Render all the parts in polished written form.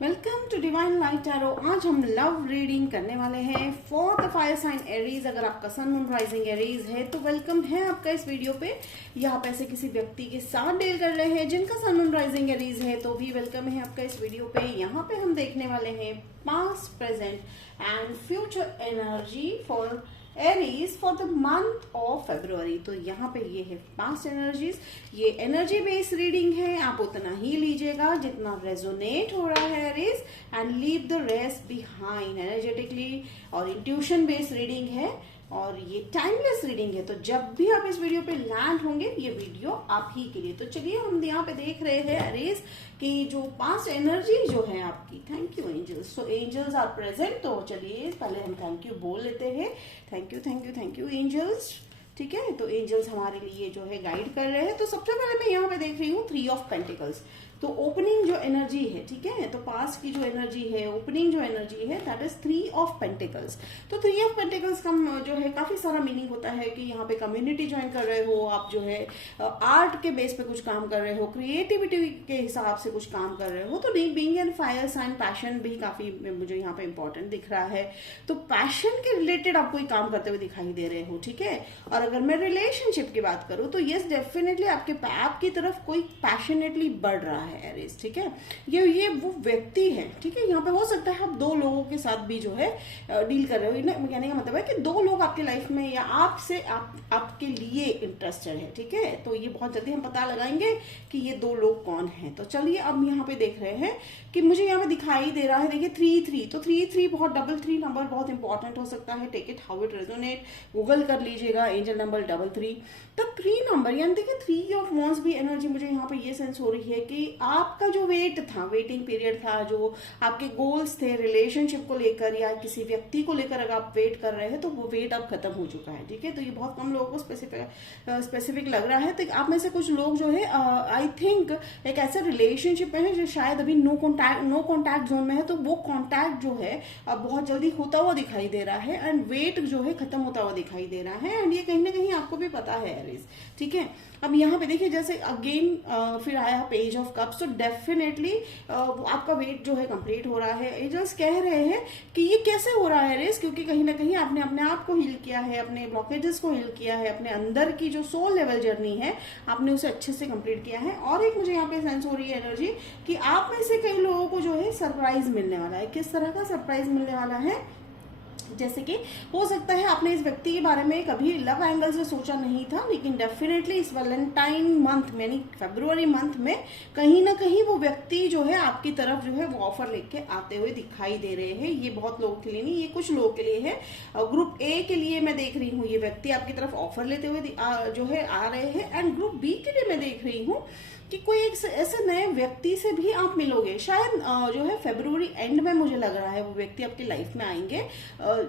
Welcome to Divine Light Tarot. आज हम love reading करने वाले हैं for the fire sign Aries. अगर आपका सन मून राइजिंग एरीज है तो वेलकम है आपका इस वीडियो पे। या आप ऐसे किसी व्यक्ति के साथ डील कर रहे हैं जिनका सन मून राइजिंग एरीज है तो भी वेलकम है आपका इस वीडियो पे। यहाँ पे हम देखने वाले हैं past, present and future energy for Aries for the month of February. तो यहाँ पे ये है पास्ट एनर्जीज। ये एनर्जी बेस्ड रीडिंग है, आप उतना ही लीजिएगा जितना रेजोनेट हो रहा है Aries, and leave the rest behind energetically. और इंट्यूशन बेस्ड रीडिंग है और ये टाइमलेस रीडिंग है। तो जब भी आप इस वीडियो पे लैंड होंगे ये वीडियो आप ही के लिए। तो चलिए हम यहाँ पे देख रहे हैं एरीज की जो पास्ट एनर्जी जो है आपकी। Thank you angels. So angels are present. तो चलिए पहले हम थैंक यू बोल लेते हैं। Thank you thank you thank you angels. ठीक है, तो एंजल्स हमारे लिए जो है गाइड कर रहे हैं। तो सबसे पहले मैं यहाँ पे देख रही हूँ 3 ऑफ पेंटिकल्स। तो ओपनिंग जो एनर्जी है, ठीक है, तो पास्ट की जो एनर्जी है, ओपनिंग जो एनर्जी है दैट इज 3 ऑफ पेंटिकल्स। तो 3 ऑफ पेंटिकल्स का जो है काफी सारा मीनिंग होता है कि यहाँ पे कम्युनिटी ज्वाइन कर रहे हो आप, जो है आर्ट के बेस पे कुछ काम कर रहे हो, क्रिएटिविटी के हिसाब से कुछ काम कर रहे हो। तो being an fire sign passion भी काफी मुझे यहाँ पे इंपॉर्टेंट दिख रहा है। तो पैशन के रिलेटेड आप कोई काम करते हुए दिखाई दे रहे हो, ठीक है। और अगर मैं रिलेशनशिप की बात करूं तो यस डेफिनेटली आपकी तरफ कोई पैशनेटली बढ़ रहा है एरीज, ठीक है। ये वो व्यक्ति है, ठीक है। यहाँ पे हो सकता है आप 2 लोगों के साथ भी जो है डील कर रहे हो। कहने का मतलब है कि 2 लोग आपके लाइफ में या आपसे आपके लिए इंटरेस्टेड है, ठीक है। तो ये बहुत जल्दी हम पता लगाएंगे कि ये 2 लोग कौन है। तो चलिए अब यहाँ पे देख रहे हैं कि मुझे यहाँ पे दिखाई दे रहा है, देखिए 3-3। तो 3-3 बहुत, डबल 3 नंबर बहुत इंपॉर्टेंट हो सकता है। Take it how it resonate, Google कर लीजिएगा एंजल नंबर 3-3। तो 3 नंबर यानी देखिए 3 ऑफ वॉन्स भी एनर्जी मुझे यहाँ पे ये सेंस हो रही है कि आपका जो वेट था, वेटिंग पीरियड था, जो आपके गोल्स थे रिलेशनशिप को लेकर या किसी व्यक्ति को लेकर अगर आप वेट कर रहे हैं तो वो वेट अब खत्म हो चुका है, ठीक है। तो ये बहुत कम लोगों को स्पेसिफिक लग रहा है। तो आप में से कुछ लोग जो है आई थिंक एक ऐसे रिलेशनशिप में है जो शायद अभी नो कॉन्टैक्ट जोन में है। तो वो कॉन्टैक्ट जो है अब बहुत जल्दी होता हुआ दिखाई दे रहा है एंड वेट जो है खत्म होता हुआ दिखाई दे रहा है। एंड ये कहीं ना कहीं आपको भी पता है एरीज, ठीक है। अब यहाँ पे देखिए जैसे अगेन फिर आया पेज ऑफ कप्स। तो डेफिनेटली आपका वेट जो है कंप्लीट हो रहा है। एंजल्स कह रहे हैं कि ये कैसे हो रहा है एरीज, क्योंकि कहीं ना कहीं आपने अपने आप को हील किया है, अपने ब्लॉकेजेस को हील किया है, अपने अंदर की जो सोल लेवल जर्नी है आपने उसे अच्छे से कंप्लीट किया है। और एक मुझे यहाँ पे सेंस हो रही है एनर्जी कि आप में से कई लोगों को जो है सरप्राइज मिलने वाला है। किस तरह का सरप्राइज मिलने वाला है, जैसे कि हो सकता है आपने इस व्यक्ति के बारे में कभी लव एंगल से सोचा नहीं था, लेकिन डेफिनेटली इस वैलेंटाइन मंथ में यानी फरवरी मंथ में कहीं ना कहीं वो व्यक्ति जो है आपकी तरफ जो है वो ऑफर लेके आते हुए दिखाई दे रहे हैं। ये बहुत लोगों के लिए नहीं, ये कुछ लोगों के लिए है। ग्रुप ए के लिए मैं देख रही हूँ ये व्यक्ति आपकी तरफ ऑफर लेते हुए जो है आ रहे हैं। एंड ग्रुप बी के लिए मैं देख रही हूँ कि कोई एक ऐसे नए व्यक्ति से भी आप मिलोगे। शायद जो है फरवरी एंड में मुझे लग रहा है वो व्यक्ति आपकी लाइफ में आएंगे।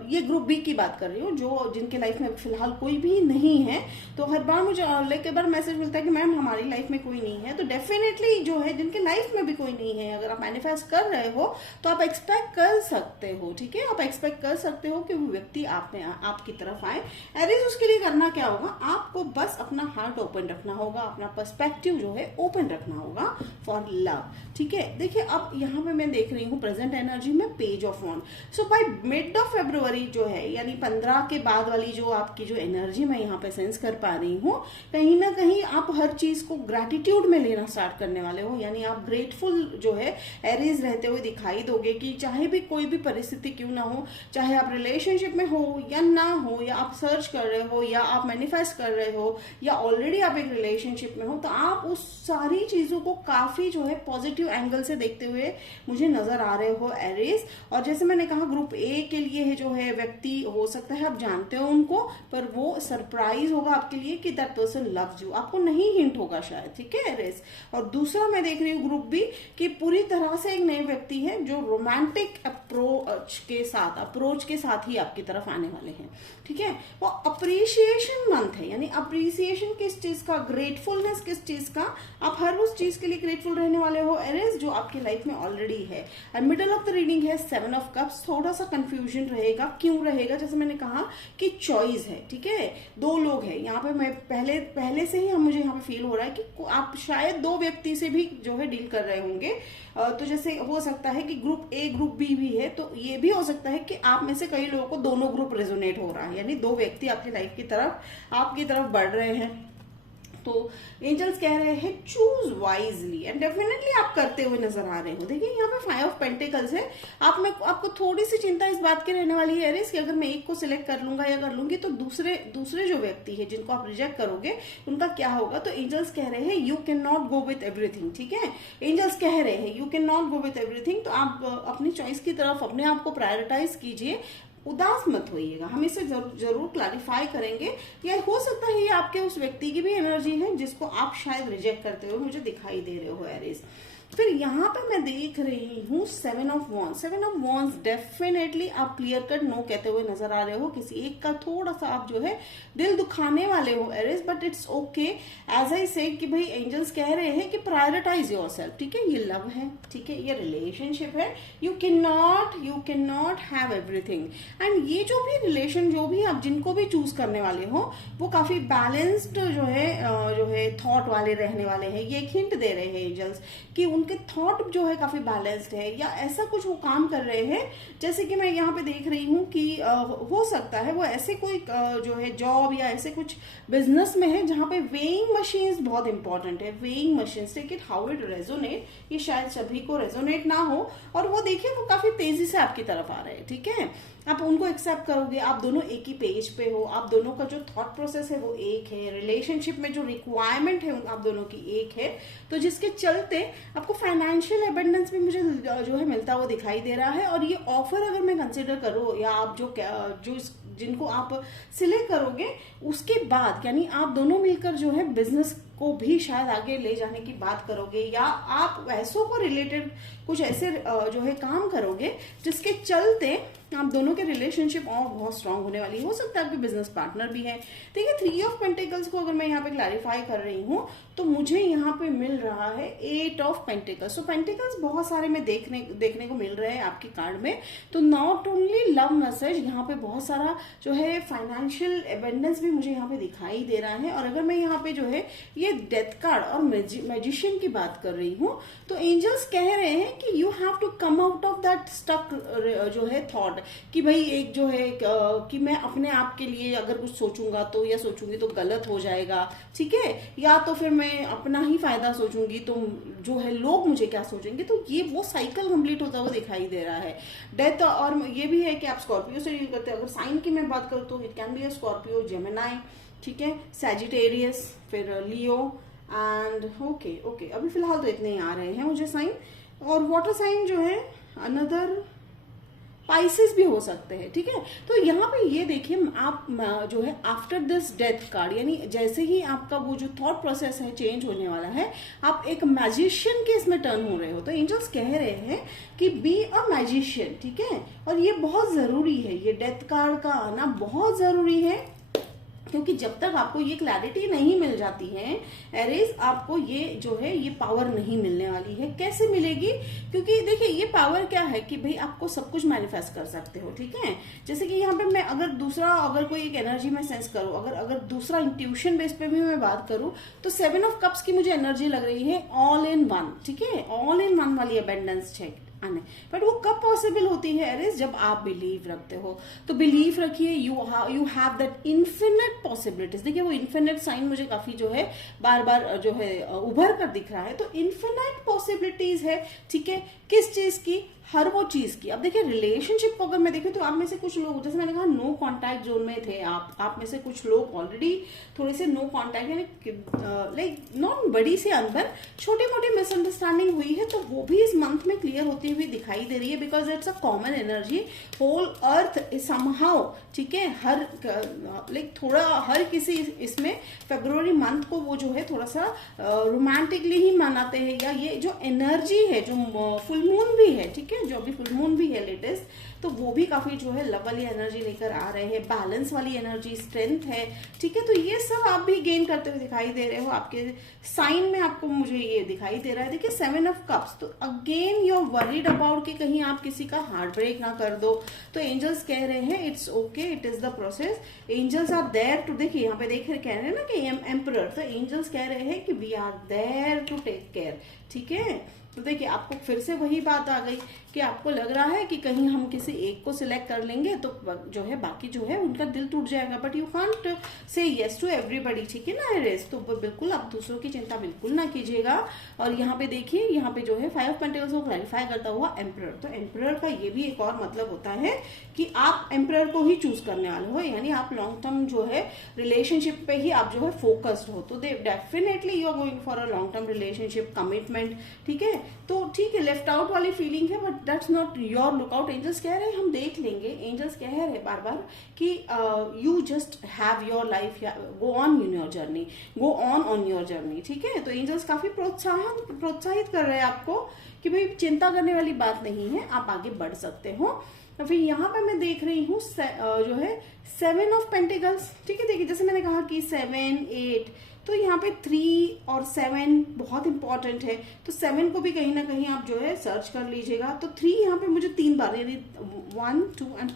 ये ग्रुप बी की बात कर रही हूँ, जो जिनके लाइफ में फिलहाल कोई भी नहीं है। तो हर बार मुझे एक बार मैसेज मिलता है कि मैम हमारी लाइफ में कोई नहीं है। तो डेफिनेटली जो है जिनके लाइफ में भी कोई नहीं है, अगर आप मैनिफेस्ट कर रहे हो तो आप एक्सपेक्ट कर सकते हो, ठीक है। आप एक्सपेक्ट कर सकते हो कि वो व्यक्ति आपकी तरफ आए। एरीज उसके लिए करना क्या होगा, आपको बस अपना हार्ट ओपन रखना होगा, अपना पर्सपेक्टिव जो है ओपन रखना होगा फॉर लव, ठीक है। देखिए अब यहाँ पे मैं देख रही हूँ प्रेजेंट एनर्जी में page of wand. So by mid of February जो है यानी 15 के बाद वाली जो आपकी जो एनर्जी मैं यहाँ पे सेंस कर पा रही हूँ, कहीं ना कहीं आप हर चीज को ग्रेटिट्यूड में लेना स्टार्ट करने वाले हो। यानी आप ग्रेटफुल जो है एरीज रहते हुए दिखाई दोगे कि चाहे भी कोई भी परिस्थिति क्यों ना हो, चाहे आप रिलेशनशिप में हो या ना हो, या आप सर्च कर रहे हो या आप मैनिफेस्ट कर रहे हो या ऑलरेडी आप एक रिलेशनशिप में हो, तो आप उस सारी चीजों को काफी जो है पॉजिटिव एंगल से देखते हुए मुझे नजर आ रहे हो एरीज। और जैसे मैंने कहा ग्रुप ए के लिए है जो है व्यक्ति, हो सकता है आप जानते हो उनको, पर वो सरप्राइज होगा आपके लिए कि दैट पर्सन लव्स यू, आपको नहीं हिंट होगा शायद, ठीक है एरीज। और दूसरा मैं देख रही हूँ ग्रुप बी कि पूरी तरह से एक नए व्यक्ति है जो रोमांटिक अप्रोच के साथ ही आपकी तरफ आने वाले हैं, ठीक है। वो अप्रिसिएशन मंथ है, यानी अप्रिसिएशन किस चीज का, ग्रेटफुलनेस किस चीज का, आप हर उस चीज के लिए ग्रेटफुल रहने वाले हो एरीज जो आपकी लाइफ में ऑलरेडी है। And middle of the reading है 7 ऑफ कप्स। थोड़ा सा कंफ्यूजन रहेगा, क्यों रहेगा? जैसे मैंने कहा कि चॉइस है, ठीक है, 2 लोग हैं यहाँ पे। मैं पहले से ही मुझे यहाँ पे फील हो रहा है कि आप शायद 2 व्यक्ति से भी जो है डील कर रहे होंगे। तो जैसे हो सकता है कि ग्रुप ए ग्रुप बी भी है, तो ये भी हो सकता है कि आप में से कई लोगों को दोनों ग्रुप रेजोनेट हो रहा है, यानी 2 व्यक्ति आपकी लाइफ की तरफ आपकी तरफ बढ़ रहे हैं। तो एंजल्स कह रहे हैं चूज वाइजली, एंड डेफिनेटली आप करते हुए नजर आ रहे हो। देखिए यहाँ पे 5 ऑफ पेंटिकल्स है। आपको थोड़ी सी चिंता इस बात की रहने वाली है एरीज कि अगर मैं एक को सिलेक्ट कर लूंगा या कर लूंगी तो दूसरे जो व्यक्ति है जिनको आप रिजेक्ट करोगे उनका क्या होगा। तो एंजल्स कह रहे हैं you can not go with everything, ठीक है। एंजल्स कह रहे हैं you can not go with everything. तो आप अपनी चॉइस की तरफ अपने आप को प्रायोरिटाइज कीजिए, उदास मत होइएगा। हम इसे जरूर क्लैरिफाई करेंगे। या हो सकता है ये आपके उस व्यक्ति की भी एनर्जी है जिसको आप शायद रिजेक्ट करते हुए मुझे दिखाई दे रहे हो एरीज। फिर यहाँ पे मैं देख रही हूँ 7 of wands. 7 of wands definitely आप क्लियर कट नो कहते हुए नजर आ रहे हो। किसी एक का थोड़ा सा आप जो है दिल दुखाने वाले हो Aries, but it's okay. As I said कि भाई एंजल्स कह रहे हैं कि प्रायोरिटाइज योरसेल्फ, ठीक है। ये लव है, ठीक है, ये रिलेशनशिप है। You can not have everything. And ये जो भी रिलेशन जो भी आप जिनको भी चूज करने वाले हो वो काफी बैलेंस्ड जो है थॉट वाले रहने वाले हैं। ये एक हिंट दे रहे हैं एंजल्स कि उनके थॉट जो है काफी बैलेंस्ड है, या ऐसा कुछ वो काम कर रहे हैं जैसे कि मैं यहाँ पे देख रही हूँ कि हो सकता है वो ऐसे कोई जो है जॉब या ऐसे कुछ बिजनेस में है जहाँ पे वेइंग मशीन्स बहुत इंपॉर्टेंट है। Weighing machines, take it how it resonate, ये शायद सभी को रेजोनेट ना हो। और वो देखिए वो काफी तेजी से आपकी तरफ आ रहे हैं, ठीक है। आप उनको एक्सेप्ट करोगे, आप दोनों एक ही पेज पे हो, आप दोनों का जो थॉट प्रोसेस है वो एक है, रिलेशनशिप में जो रिक्वायरमेंट है आप दोनों की एक है। तो जिसके चलते आपको फाइनेंशियल एबंडेंस भी मुझे जो है मिलता हुआ दिखाई दे रहा है। और ये ऑफर अगर मैं कंसिडर करूँ या आप जो जिनको आप सिलेक्ट करोगे उसके बाद, यानी आप दोनों मिलकर जो है बिजनेस को भी शायद आगे ले जाने की बात करोगे, या आप पैसों को रिलेटेड कुछ ऐसे जो है काम करोगे जिसके चलते आप दोनों के रिलेशनशिप और बहुत स्ट्रांग होने वाली। हो सकता है आपके बिजनेस पार्टनर भी है। देखिए 3 ऑफ पेंटिकल्स को अगर मैं यहाँ पे क्लैरिफाई कर रही हूँ तो मुझे यहाँ पे मिल रहा है 8 ऑफ पेंटिकल्स। तो पेंटिकल्स बहुत सारे में देखने को मिल रहे हैं आपके कार्ड में। तो नॉट ओनली लव मैसेज, यहाँ पे बहुत सारा जो है फाइनेंशियल एबंडेंस भी मुझे यहाँ पे दिखाई दे रहा है। और अगर मैं यहाँ पे जो है ये डेथ कार्ड और मैजिशियन की बात कर रही हूँ तो एंजल्स कह रहे हैं कि you have to come out of that stuck जो है थॉट, कि भाई एक जो है कि मैं अपने आप के लिए अगर कुछ सोचूंगा तो या सोचूंगी तो गलत हो जाएगा, ठीक है, या तो फिर मैं अपना ही फायदा सोचूंगी तो जो है लोग मुझे क्या सोचेंगे। तो ये वो साइकिल कंप्लीट होता हुआ दिखाई दे रहा है। डेथ, और ये भी है कि आप स्कॉर्पियो से डील करते हैं। अगर साइन की मैं बात करूँ तो it can be a Scorpio, Gemini, ठीक है, सैजिटेरियस, फिर लियो एंड ओके अभी फिलहाल तो इतने ही आ रहे हैं मुझे साइन। और वाटर साइन जो है अनदर स्पाइसेस भी हो सकते हैं, ठीक है। तो यहाँ पे ये देखिए आप जो है आफ्टर दिस डेथ कार्ड, यानी जैसे ही आपका वो जो थॉट प्रोसेस है चेंज होने वाला है, आप एक मैजिशियन के इसमें टर्न हो रहे हो। तो एंजल्स कह रहे हैं कि बी अ मैजिशियन, ठीक है। और ये बहुत जरूरी है, ये डेथ कार्ड का आना बहुत जरूरी है, क्योंकि जब तक आपको ये क्लैरिटी नहीं मिल जाती है एरीज, आपको ये जो है ये पावर नहीं मिलने वाली है। कैसे मिलेगी? क्योंकि देखिए ये पावर क्या है कि भाई आपको सब कुछ मैनिफेस्ट कर सकते हो, ठीक है। जैसे कि यहाँ पे मैं अगर कोई एक एनर्जी में सेंस करूँ, अगर दूसरा इंट्यूशन बेस पे भी मैं बात करूँ तो 7 ऑफ कप्स की मुझे एनर्जी लग रही है ऑल इन वन, ठीक है, ऑल इन वन वाली अबेंडेंस चेक आने। बट वो कब पॉसिबल होती है एरिस? जब आप बिलीव रखते हो। तो बिलीव रखिए, you have that infinite possibilities. देखिए वो इन्फिनिट साइन मुझे काफी जो है बार बार जो है उभर कर दिख रहा है। तो इन्फिनिट पॉसिबिलिटीज है, ठीक है, किस चीज की? हर वो चीज की। अब देखिए रिलेशनशिप को अगर मैं देखूं तो आप में से कुछ लोग, जैसे मैंने कहा नो कांटेक्ट जोन में थे आप में से कुछ लोग ऑलरेडी थोड़े से नो कांटेक्ट, यानी लाइक नॉट बड़ी सी अनबन, छोटी मोटी मिसअंडरस्टैंडिंग हुई है, तो वो भी इस मंथ में क्लियर होती हुई दिखाई दे रही है, because it's a common energy, whole earth somehow, ठीक है, हर लाइक थोड़ा हर किसी इसमें फरवरी मंथ को वो जो है थोड़ा सा रोमांटिकली ही मनाते हैं, या ये जो एनर्जी है, जो फुल मून भी है, ठीक है, जो अभी फुल मून भी है लेटेस्ट, तो वो भी काफी जो है लव वाली एनर्जी लेकर आ रहे हैं, बैलेंस वाली एनर्जी, स्ट्रेंथ है, ठीक है। तो ये सब आप भी गेन करते हुए दिखाई दे रहे हो, आपके साइन में आपको मुझे ये दिखाई दे रहा है। देखिए 7 ऑफ कप्स, तो again you are worried about कि कहीं आप किसी का हार्ट ब्रेक ना कर दो, तो एंजल्स कह रहे हैं it's okay, it is the process, angels are there too, देखिए यहाँ पे देख रहे कह रहे हैं ना कि एम्परर, तो एंजल्स कह रहे हैं कि we are there to take care, ठीक है। तो देखिए आपको फिर से वही बात आ गई कि आपको लग रहा है कि कहीं हम किसी एक को सिलेक्ट कर लेंगे तो जो है बाकी जो है उनका दिल टूट जाएगा, but you can't say yes to everybody, ठीक है ना एरीज। तो बिल्कुल आप दूसरों की चिंता बिल्कुल ना कीजिएगा। और यहाँ पे देखिए, यहाँ पे जो है 5 ऑफ पेंटिकल्स को क्लैरिफाई करता हुआ एम्परर, तो एम्परर का ये भी एक और मतलब होता है कि आप एम्परर को ही चूज करने वाले हो, यानी आप लॉन्ग टर्म जो है रिलेशनशिप पे ही आप जो है फोकस्ड हो, तो definitely you are going for a long term relationship commitment, ठीक है। तो ठीक है, लेफ्ट आउट वाली फीलिंग है, but that's not your lookout. Angels कह रहे हैं हम देख लेंगे, एंजल्स कह रहे हैं बार बार कि you just have your life, go on in your journey, go on your journey, ठीक है। तो एंजल्स काफी प्रोत्साहित कर रहे हैं आपको कि भाई चिंता करने वाली बात नहीं है, आप आगे बढ़ सकते हो। तो फिर यहाँ पे मैं देख रही हूँ जो है 7 ऑफ पेंटिकल्स, ठीक है। देखिए जैसे मैंने कहा कि 7, 8, तो यहाँ पे 3 और 7 बहुत इंपॉर्टेंट है, तो 7 को भी कहीं ना कहीं आप जो है सर्च कर लीजिएगा। तो 3 यहाँ पे मुझे 3 बार, यानी 1, 2 and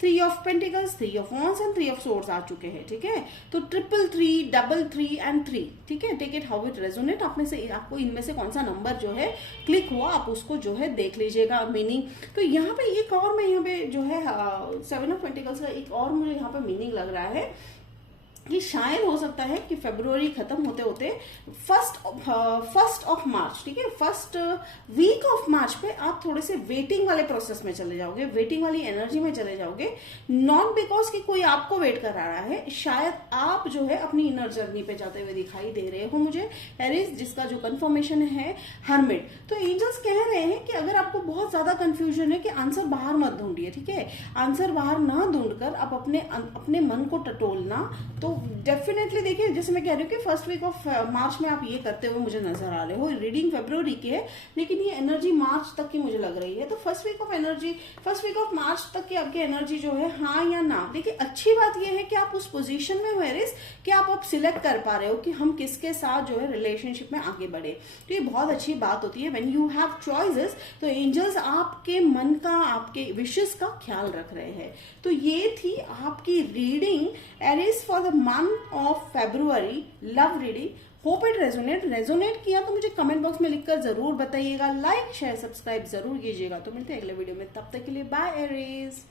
3 of pentacles, 3 of wands and 3 of swords आ चुके हैं, ठीक है। तो 333, 333 एंड 3, ठीक है। Take it how it resonate, आप में से आपको इनमें से कौन सा नंबर जो है क्लिक हुआ, आप उसको जो है देख लीजिएगा मीनिंग। तो यहाँ पे एक और मैं यहाँ पे जो है 7 ऑफ पेंटिकल्स का एक और मुझे यहाँ पे मीनिंग लग रहा है कि शायद हो सकता है कि फरवरी खत्म होते होते फर्स्ट ऑफ मार्च, ठीक है, फर्स्ट वीक ऑफ मार्च पे आप थोड़े से वेटिंग वाले प्रोसेस में चले जाओगे, वेटिंग वाली एनर्जी में चले जाओगे। नॉट बिकॉज कि कोई आपको वेट कर रहा है, शायद आप जो है अपनी इनर जर्नी पे जाते हुए दिखाई दे रहे हो मुझे एरीज, जिसका जो कंफर्मेशन है हर्मिट। तो एंजल्स कह रहे हैं कि अगर आपको बहुत ज्यादा कंफ्यूजन है कि आंसर बाहर मत ढूंढिए, ठीक है, आंसर बाहर ना ढूंढकर आप अपने मन को टटोलना। तो डेफिनेटली देखिए, जैसे मैं कह रही हूँ कि फर्स्ट वीक ऑफ मार्च में आप ये करते हुए मुझे नजर आ रहे हो। रीडिंग फरवरी की है, लेकिन ये एनर्जी मार्च तक की मुझे लग रही है। तो फर्स्ट वीक ऑफ मार्च तक की आपकी एनर्जी जो है हाँ या ना। देखिए अच्छी बात ये है कि आप उस पोजीशन में हो एरीज कि आप सिलेक्ट कर पा रहे हो कि हम किसके साथ जो है रिलेशनशिप में आगे बढ़े। तो ये बहुत अच्छी बात होती है व्हेन यू हैव चॉइसेस। तो एंजल्स आपके मन का, आपके विशेस का ख्याल रख रहे हैं। तो ये थी आपकी reading Aries for the month of February, love reading. Hope it resonate किया तो मुझे कमेंट बॉक्स में लिखकर जरूर बताइएगा। लाइक शेयर सब्सक्राइब जरूर कीजिएगा। तो मिलते हैं अगले वीडियो में, तब तक के लिए बाय एरीज।